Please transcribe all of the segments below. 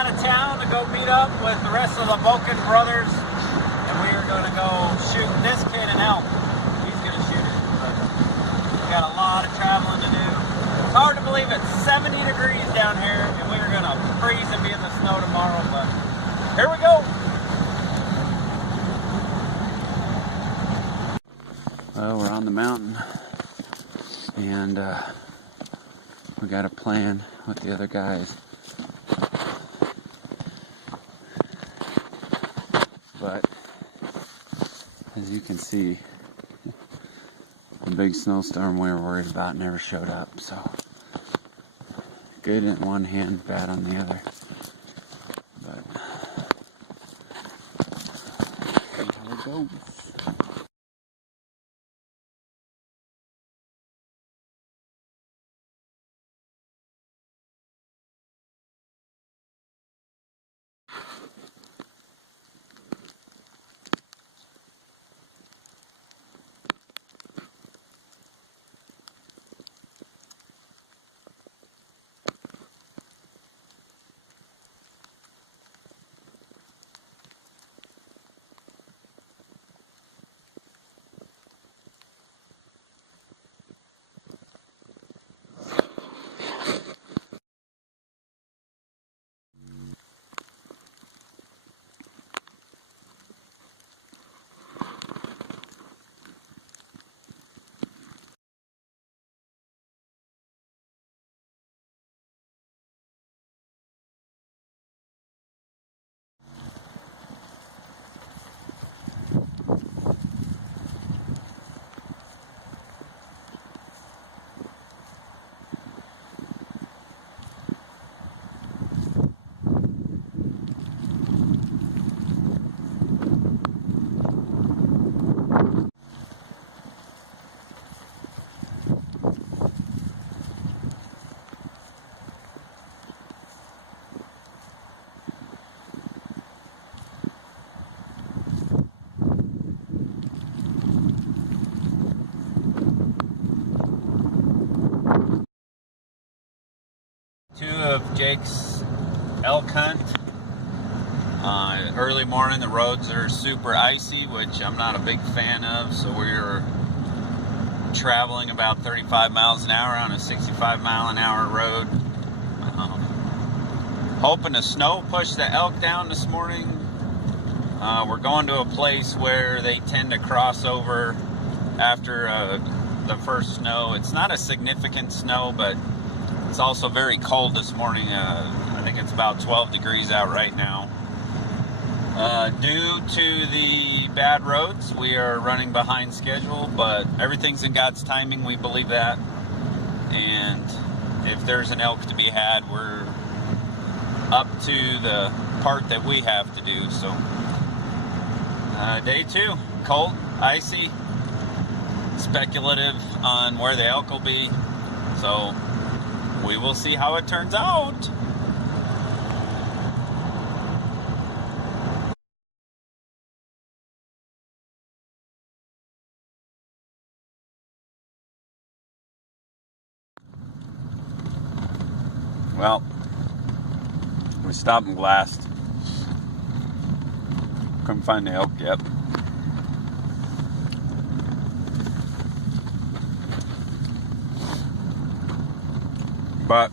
out of town to go meet up with the rest of the Boken brothers, and we are going to go shoot this kid an elk. He's going to shoot it, but we got a lot of traveling to do. It's hard to believe it's 70 degrees down here, and we are going to freeze and be in the snow tomorrow, but here we go. Well, we're on the mountain, and we got a plan with the other guys. But as you can see, the big snowstorm we were worried about never showed up. So good in one hand, bad on the other. But see how it goes. Two of Jake's elk hunt. Early morning, the roads are super icy, which I'm not a big fan of, so we're traveling about 35 miles an hour on a 65 mile an hour road. Hoping the snow push the elk down this morning. We're going to a place where they tend to cross over after the first snow. It's not a significant snow, but it's also very cold this morning. I think it's about 12 degrees out right now. Due to the bad roads, we are running behind schedule, but everything's in God's timing, we believe that. And if there's an elk to be had, we're up to the part that we have to do. So day two, cold, icy, speculative on where the elk will be. So we will see how it turns out. Well, we stopped and glassed. Couldn't find the elk yet. But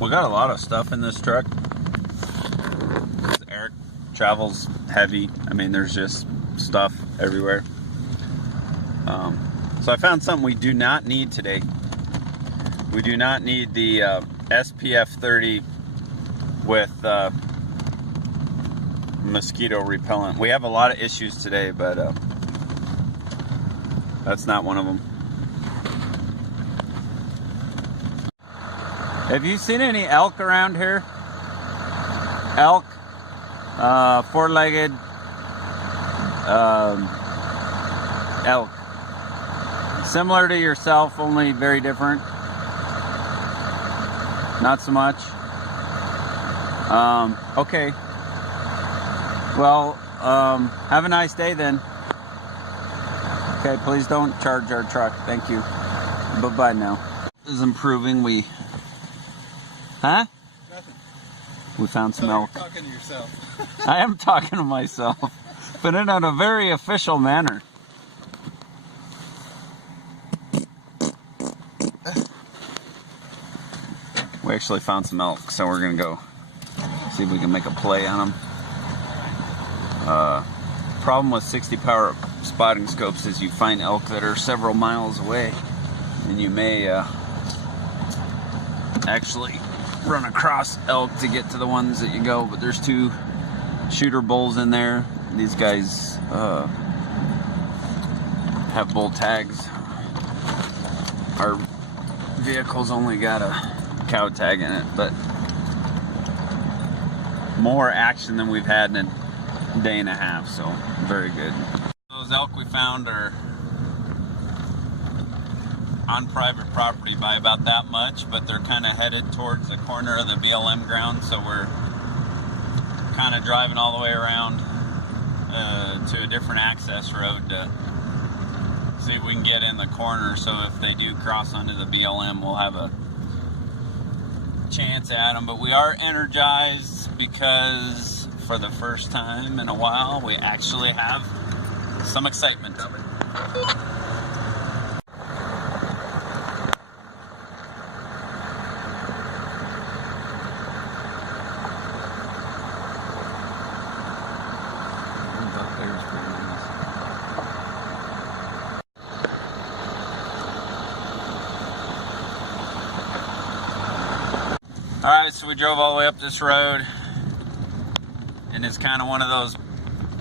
we got a lot of stuff in this truck. Eric travels heavy. I mean, there's just stuff everywhere. So I found something we do not need today. We do not need the SPF 30 with mosquito repellent. We have a lot of issues today, but that's not one of them. Have you seen any elk around here? Elk, four-legged elk. Similar to yourself, only very different. Not so much. Okay. Well, have a nice day then. Okay, please don't charge our truck. Thank you. Bye-bye now. This is improving. Huh? Nothing. We found some elk. You're talking to yourself. I am talking to myself, but in a very official manner. We actually found some elk, so we're gonna go see if we can make a play on them. Problem with 60 power spotting scopes is you find elk that are several miles away, and you may actually run across elk to get to the ones that you go. But there's 2 shooter bulls in there. These guys have bull tags. Our vehicle's only got a cow tag in it, but more action than we've had in a day and a half, so very good. Those elk we found are on private property by about that much, but they're kind of headed towards the corner of the BLM ground, so we're kind of driving all the way around to a different access road to see if we can get in the corner, so if they do cross onto the BLM, we'll have a chance at them. But we are energized because for the first time in a while we actually have some excitement. Alright, so we drove all the way up this road, and it's kind of one of those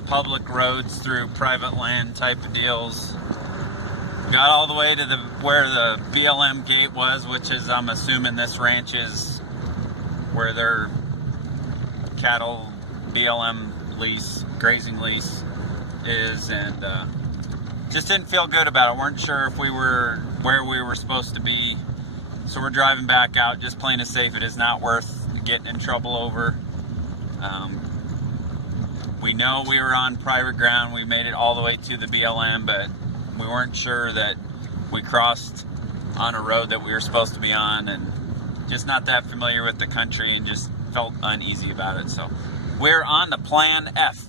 public roads through private land type of deals. Got all the way to where the BLM gate was, which is, I'm assuming this ranch is where their cattle BLM lease, grazing lease is, and just didn't feel good about it. Weren't sure if we were where we were supposed to be. So we're driving back out, just playing it safe. It is not worth getting in trouble over. We know we were on private ground. We made it all the way to the BLM, but we weren't sure that we crossed on a road that we were supposed to be on, and just not that familiar with the country, and just felt uneasy about it. So we're on the Plan F.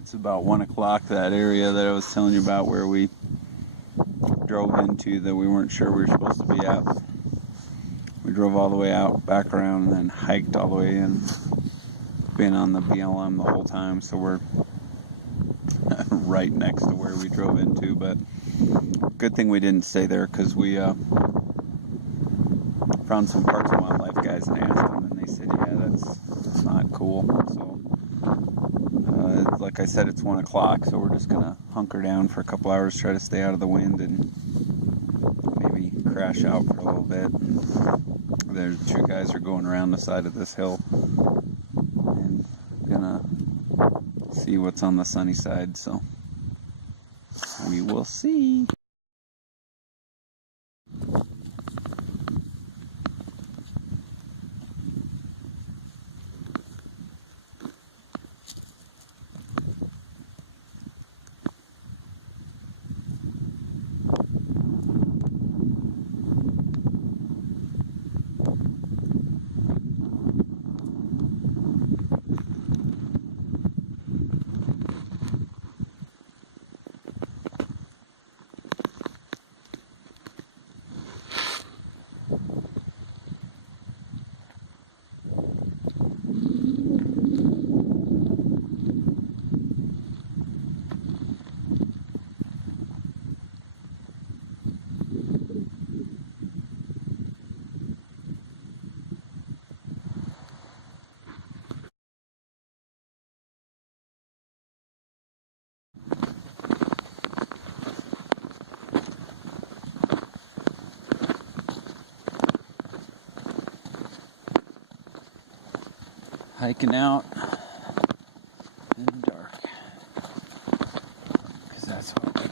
It's about 1 o'clock, that area that I was telling you about where we drove into that we weren't sure we were supposed to be at. We drove all the way out, back around, and then hiked all the way in. Been on the BLM the whole time, so we're right next to where we drove into, but good thing we didn't stay there, because we found some parks and wildlife guys and asked them, and they said, yeah, that's not cool. So like I said, it's 1 o'clock, so we're just gonna hunker down for a couple hours, try to stay out of the wind, and maybe crash out for a little bit. And there's 2 guys are going around the side of this hill, and gonna see what's on the sunny side, so we will see. Hiking out in the dark, because that's what we do.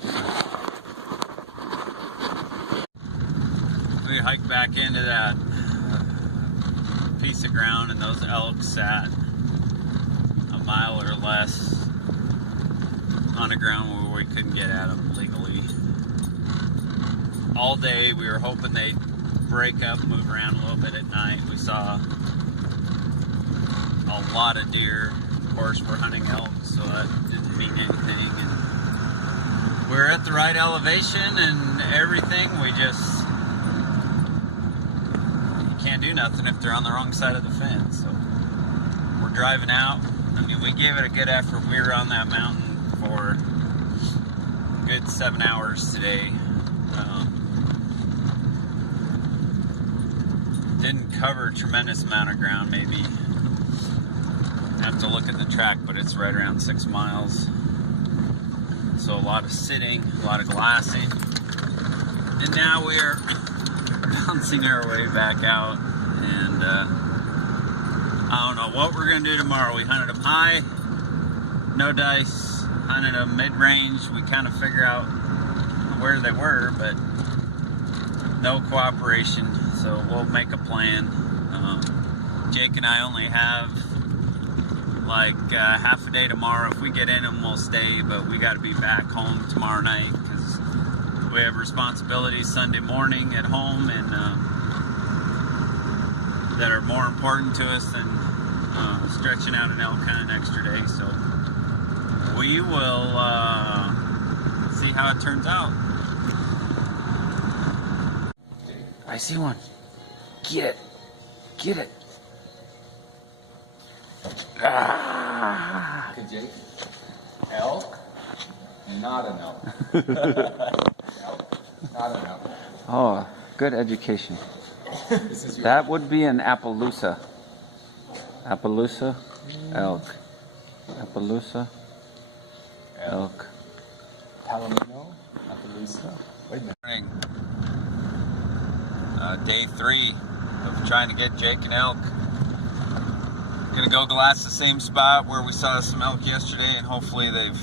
We hiked back into that piece of ground, and those elk sat a mile or less on the ground where we couldn't get at them legally. All day we were hoping they'd break up, move around a little bit at night. We saw a lot of deer. Of course, we're hunting elk, so that didn't mean anything. And we're at the right elevation and everything. We just, you can't do nothing if they're on the wrong side of the fence. So we're driving out. I mean, we gave it a good effort. We were on that mountain for a good 7 hours today. Didn't cover a tremendous amount of ground, maybe. Have to look at the track, but it's right around 6 miles. So a lot of sitting, a lot of glassing. And now we're bouncing our way back out. And I don't know what we're gonna do tomorrow. We hunted them high, no dice, hunted them mid-range. We kind of figure out where they were, but no cooperation. So we'll make a plan. Jake and I only have like half a day tomorrow. If we get in them, we'll stay, but we got to be back home tomorrow night because we have responsibilities Sunday morning at home, and that are more important to us than stretching out an elk hunt an extra day. So we will see how it turns out. I see one. Get it. Get it. Ah. Okay, Jake. Elk, not an elk. Elk, not an elk. Oh, good education. That would be an Appaloosa. Appaloosa, elk. Appaloosa, elk. Palomino, Appaloosa. Wait a minute. Day 3 of trying to get Jake an elk. Gonna go glass the same spot where we saw some elk yesterday, and hopefully they've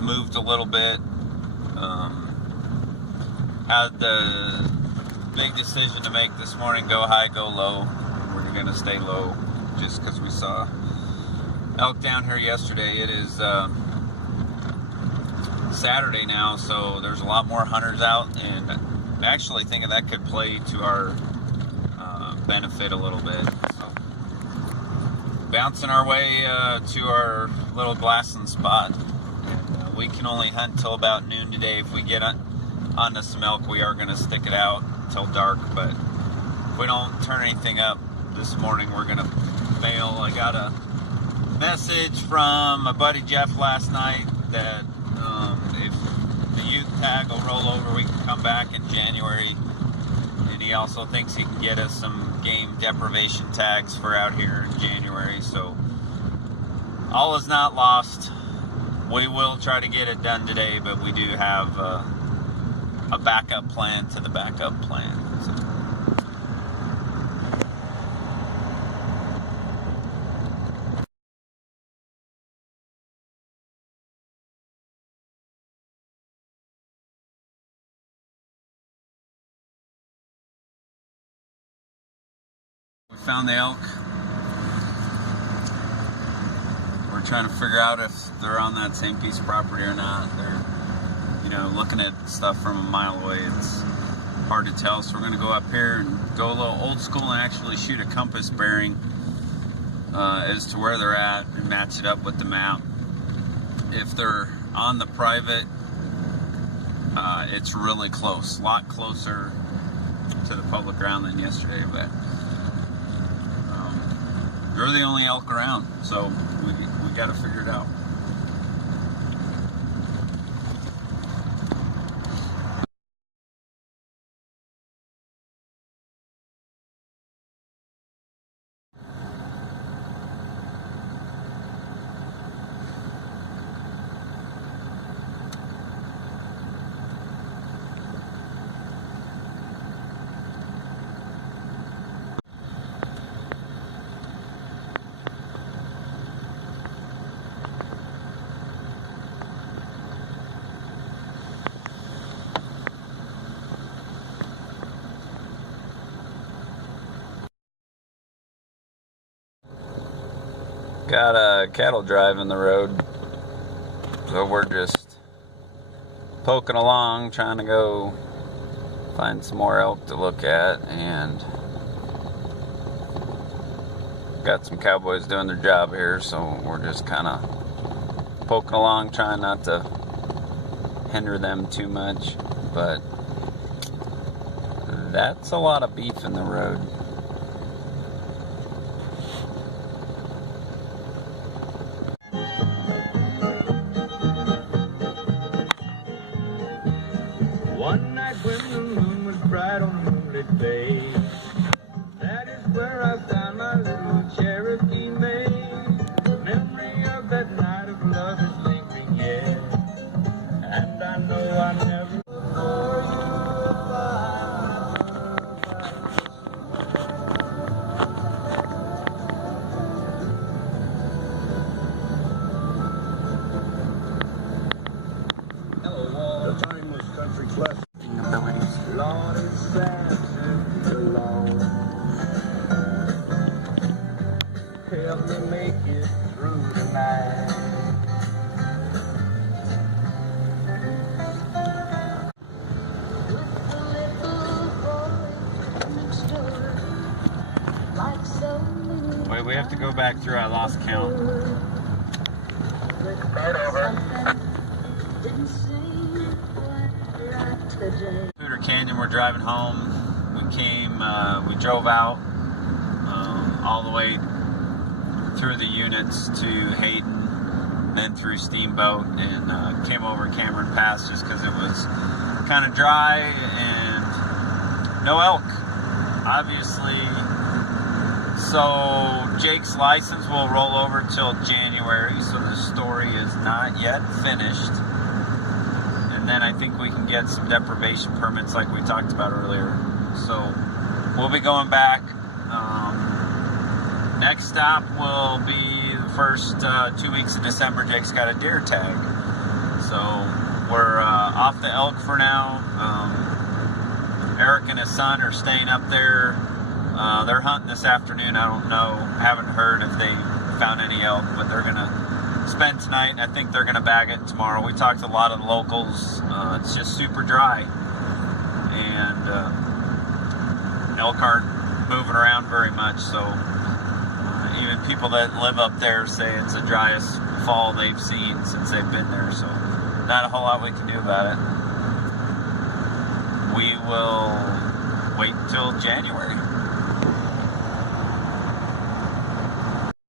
moved a little bit. Had the big decision to make this morning: go high, go low. We're gonna stay low just because we saw elk down here yesterday. It is Saturday now, so there's a lot more hunters out, and I'm actually thinking that could play to our benefit a little bit. So, bouncing our way to our little glassing spot. And, we can only hunt till about noon today. If we get onto some elk, we are going to stick it out till dark, but if we don't turn anything up this morning, we're going to bail. I got a message from my buddy Jeff last night that if the youth tag will roll over, we can come back in January. And he also thinks he can get us some game deprivation tags for out here in January. So all is not lost. We will try to get it done today, but we do have a backup plan to the backup plan. So. We found the elk. We're trying to figure out if they're on that same piece of property or not. They're, looking at stuff from a mile away, it's hard to tell. So we're going to go up here and go a little old school and actually shoot a compass bearing as to where they're at and match it up with the map. If they're on the private, it's really close, a lot closer to the public ground than yesterday, but they're the only elk around, so we got to figure it out. Got a cattle drive in the road, so we're just poking along, trying to go find some more elk to look at, and got some cowboys doing their job here, so we're just kind of poking along, trying not to hinder them too much. But that's a lot of beef in the road. One night when the moon was bright on a moonlit day, that is where I found my little Cherokee maid. The memory of that night of love is lingering yet, and I know I never for you The time was country classic. Lord, it's sad to be alone. Help me make it through the night. Wait, we have to go back through. I lost count. Start over. Cooter Canyon, we're driving home. We drove out all the way through the units to Hayden, then through Steamboat, and came over Cameron Pass just because it was kind of dry and no elk, obviously. So Jake's license will roll over till January, so the story is not yet finished. And then I think we can get some deprivation permits like we talked about earlier. So we'll be going back. Next stop will be the first 2 weeks of December. Jake's got a deer tag. So we're off the elk for now. Eric and his son are staying up there. They're hunting this afternoon. I don't know, haven't heard if they found any elk, but they're gonna spend tonight, and I think they're gonna bag it tomorrow. We talked to a lot of the locals. It's just super dry, and elk aren't moving around very much, so even people that live up there say it's the driest fall they've seen since they've been there, so not a whole lot we can do about it. We will wait until January.